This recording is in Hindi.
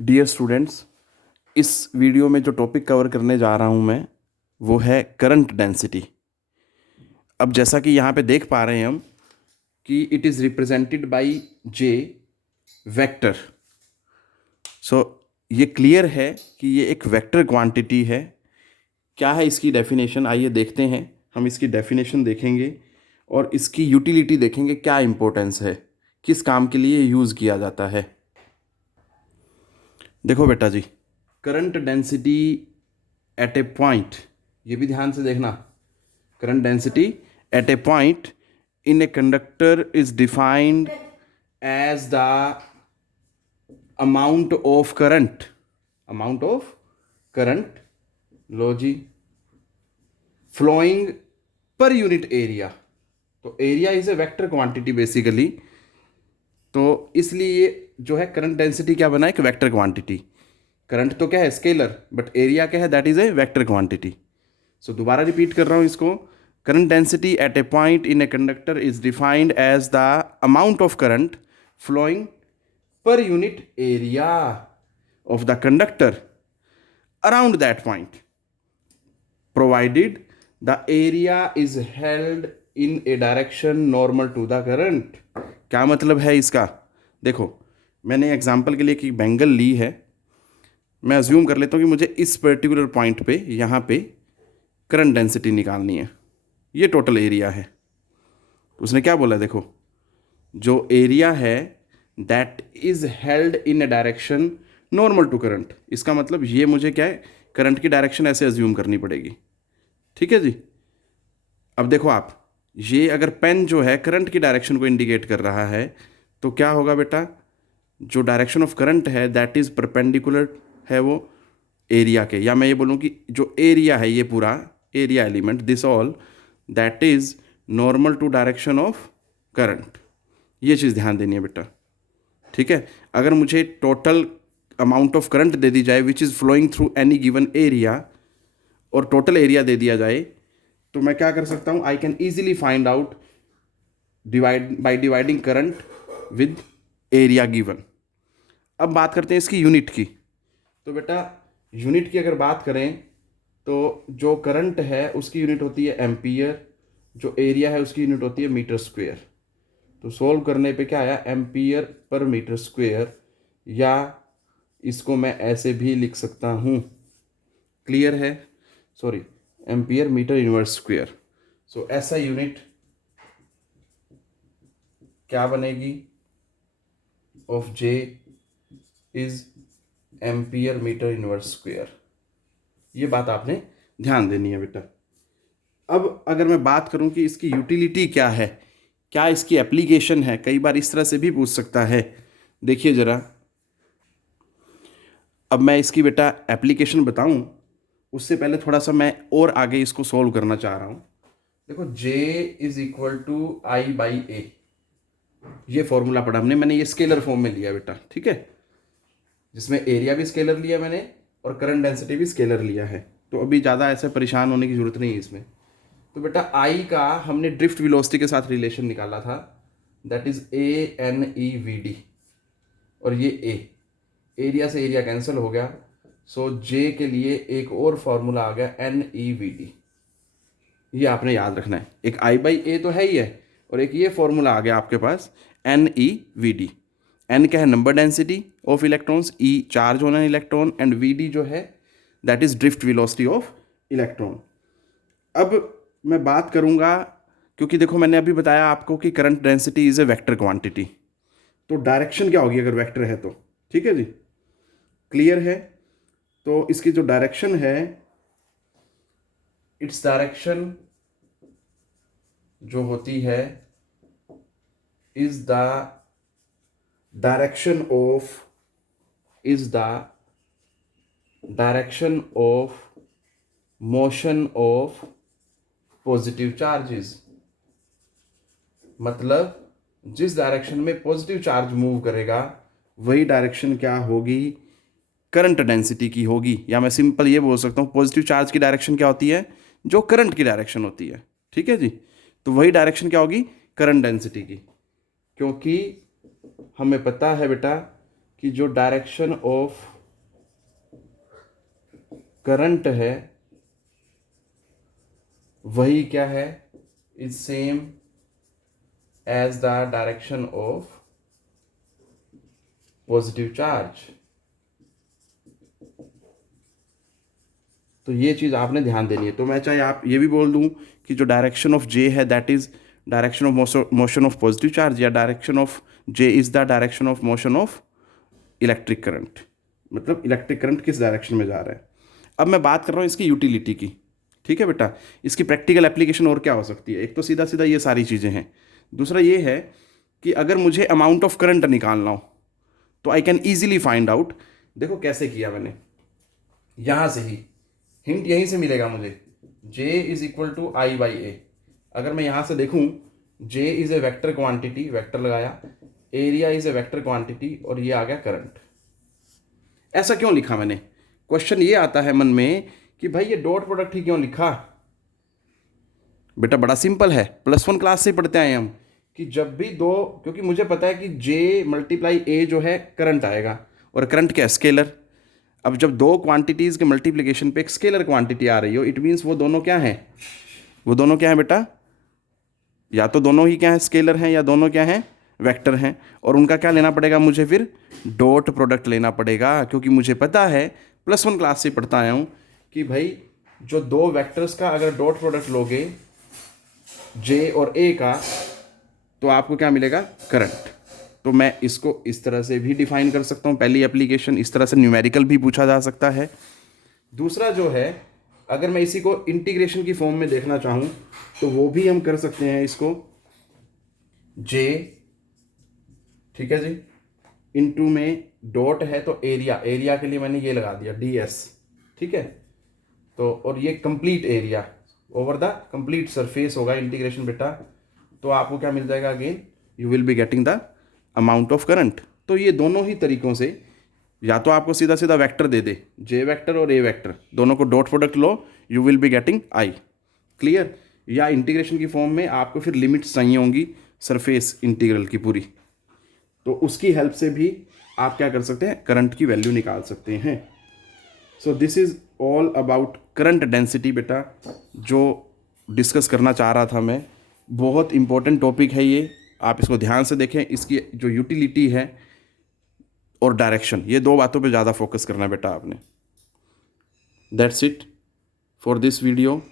डियर स्टूडेंट्स, इस वीडियो में जो टॉपिक कवर करने जा रहा हूँ मैं वो है करंट डेंसिटी। अब जैसा कि यहाँ पे देख पा रहे हैं हम कि it is represented by J vector. So ये क्लियर है कि ये एक वेक्टर क्वांटिटी है। क्या है इसकी डेफिनेशन, आइए देखते हैं। हम इसकी डेफिनेशन देखेंगे और इसकी यूटिलिटी देखेंगे, क्या इम्पोर्टेंस है, किस काम के लिए यूज़ किया जाता है। देखो बेटा जी, current density at a point, ये भी ध्यान से देखना। Current density at a point in a conductor is defined as the amount of current, amount of current लो जी, फ्लोइंग पर यूनिट एरिया। तो area is a vector quantity basically, तो इसलिए ये जो है करंट डेंसिटी क्या बना, एक वेक्टर क्वांटिटी। करंट तो क्या है, स्केलर, बट एरिया क्या है, that is a vector quantity. So दोबारा रिपीट कर रहा हूं इसको। Current density at a point in a conductor is defined as the amount of current flowing per unit area of the conductor around that point, provided the area is held in a direction normal to the current. क्या मतलब है इसका? देखो, मैंने एग्जाम्पल के लिए एक बैंगल ली है। मैं अज्यूम कर लेता हूँ कि मुझे इस पर्टिकुलर पॉइंट पे, यहाँ पे करंट डेंसिटी निकालनी है। ये टोटल एरिया है। उसने क्या बोला, देखो, जो एरिया है that is held in a direction normal to current. इसका मतलब ये मुझे क्या है, करंट की डायरेक्शन ऐसे अज्यूम करनी पड़ेगी। ठीक है जी। अब देखो आप, ये अगर पेन जो है करंट की डायरेक्शन को इंडिकेट कर रहा है तो क्या होगा बेटा, जो डायरेक्शन ऑफ करंट है दैट इज परपेंडिकुलर है वो एरिया के, या मैं ये बोलूँ कि जो एरिया है, ये पूरा area element, this all that is normal to direction of current. ये चीज़ ध्यान देनी है बेटा। ठीक है, अगर मुझे टोटल अमाउंट ऑफ करंट दे दी जाए which is flowing through any given area, और टोटल एरिया दे दिया जाए, तो मैं क्या कर सकता हूँ, I can easily find out dividing current with area given. अब बात करते हैं इसकी यूनिट की। तो बेटा, यूनिट की अगर बात करें तो जो करंट है उसकी यूनिट होती है एम्पियर, जो एरिया है उसकी यूनिट होती है मीटर स्क्वायर। तो सॉल्व करने पे क्या आया, एम्पियर पर मीटर स्क्वायर, या इसको मैं ऐसे भी लिख सकता हूँ, क्लियर है, sorry, ampere metre inverse square. So ऐसा यूनिट क्या बनेगी, of J is ampere metre inverse square. ये बात आपने ध्यान देनी है बेटा। अब अगर मैं बात करूं कि इसकी यूटिलिटी क्या है, क्या इसकी एप्लीकेशन है, कई बार इस तरह से भी पूछ सकता है। देखिए ज़रा, अब मैं इसकी बेटा एप्लीकेशन बताऊं उससे पहले थोड़ा सा मैं और आगे इसको सॉल्व करना चाह रहा हूं। देखो, J is equal to I by A, ये फॉर्मूला पढ़ा हमने, मैंने ये स्केलर फॉर्म में लिया बेटा। ठीक है, जिसमें एरिया भी स्केलर लिया मैंने और करंट डेंसिटी भी स्केलर लिया है, तो अभी ज़्यादा ऐसे परेशान होने की जरूरत नहीं है इसमें। तो बेटा आई का हमने ड्रिफ्ट वेलोसिटी के साथ रिलेशन निकाला था, दैट इज ANEVD, और ये एरिया से एरिया कैंसिल हो गया। सो जे के लिए एक और फॉर्मूला आ गया NEVD। ये आपने याद रखना है, एक आई बाई ए तो है ही है, और एक ये फॉर्मूला आ गया आपके पास NEVD। एन क्या है, number density of electrons, e charge on an electron, and v d जो है that is drift velocity of electron. अब मैं बात करूंगा, क्योंकि देखो मैंने अभी बताया आपको कि current density is a vector quantity, तो डायरेक्शन क्या होगी अगर वेक्टर है तो, ठीक है जी, क्लियर है। तो इसकी जो डायरेक्शन है, इट्स डायरेक्शन जो होती है is the direction of, is the direction of motion of positive charges. मतलब जिस डायरेक्शन में पॉजिटिव चार्ज मूव करेगा वही डायरेक्शन क्या होगी, करंट डेंसिटी की होगी। या मैं सिंपल ये बोल सकता हूँ, पॉजिटिव चार्ज की डायरेक्शन क्या होती है, जो करंट की डायरेक्शन होती है। ठीक है जी, तो वही डायरेक्शन क्या होगी, करंट डेंसिटी की। क्योंकि हमें पता है बेटा कि जो डायरेक्शन ऑफ करंट है वही क्या है, is same as the direction of positive charge. तो ये चीज़ आपने ध्यान देनी है। तो मैं चाहे आप ये भी बोल दूं कि जो डायरेक्शन ऑफ जे है that is direction of motion of positive charge, या direction of J is the direction of motion of electric current, मतलब इलेक्ट्रिक करंट किस डायरेक्शन में जा रहा है। अब मैं बात कर रहा हूँ इसकी यूटिलिटी की, ठीक है बेटा। इसकी प्रैक्टिकल एप्लीकेशन और क्या हो सकती है, एक तो सीधा सीधा ये सारी चीज़ें हैं। दूसरा ये है कि अगर मुझे अमाउंट ऑफ करंट निकालना हो तो आई कैन ईजिली फाइंड आउट। देखो कैसे किया मैंने, यहाँ से ही हिंट यहीं से मिलेगा मुझे, J is equal to I by A. अगर मैं यहाँ से देखूँ J is a vector quantity, vector लगाया, area is a vector quantity, और ये आ गया करंट। ऐसा क्यों लिखा मैंने, क्वेश्चन ये आता है मन में कि भाई ये डॉट प्रोडक्ट ही क्यों लिखा। बेटा बड़ा सिंपल है, +1 क्लास से पढ़ते आए हम कि जब भी दो, क्योंकि मुझे पता है कि J मल्टीप्लाई A जो है करंट आएगा, और करंट क्या है, स्केलर। अब जब दो क्वांटिटीज़ के मल्टीप्लिकेशन पे एक स्केलर क्वांटिटी आ रही हो, इट मीन्स वो दोनों क्या हैं, वो दोनों क्या है बेटा, या तो दोनों ही क्या है, स्केलर हैं, या दोनों क्या हैं, वेक्टर हैं। और उनका क्या लेना पड़ेगा मुझे, फिर डॉट प्रोडक्ट लेना पड़ेगा, क्योंकि मुझे पता है, +1 क्लास से पढ़ता आया हूँ कि भाई जो दो वेक्टर्स का अगर डॉट प्रोडक्ट लोगे J और A का, तो आपको क्या मिलेगा, करंट। तो मैं इसको इस तरह से भी डिफाइन कर सकता हूँ, पहली एप्लीकेशन। इस तरह से न्यूमेरिकल भी पूछा जा सकता है। दूसरा जो है, अगर मैं इसी को इंटीग्रेशन की फॉर्म में देखना चाहूँ तो वो भी हम कर सकते हैं। इसको J, ठीक है जी, इनटू में डॉट है तो एरिया, एरिया के लिए मैंने ये लगा दिया DS, ठीक है। तो और ये complete area over the complete surface होगा इंटीग्रेशन बेटा। तो आपको क्या मिल जाएगा, again you will be getting the amount of current. तो ये दोनों ही तरीकों से, या तो आपको सीधा सीधा वेक्टर दे दे, J वेक्टर और A वेक्टर, दोनों co dot product low, you will be getting I, clear. या इंटीग्रेशन की फॉर्म में आपको फिर लिमिट्स चाहिए होंगी सरफेस इंटीग्रल की पूरी, तो उसकी हेल्प से भी आप क्या कर सकते हैं, करंट की वैल्यू निकाल सकते हैं। So this is all about current density बेटा, जो डिस्कस करना चाह रहा था मैं। बहुत इंपॉर्टेंट टॉपिक है ये, आप इसको ध्यान से देखें। इसकी जो यूटिलिटी है और डायरेक्शन, ये दो बातों पे ज़्यादा फोकस करना है बेटा आपने। That's it for this video.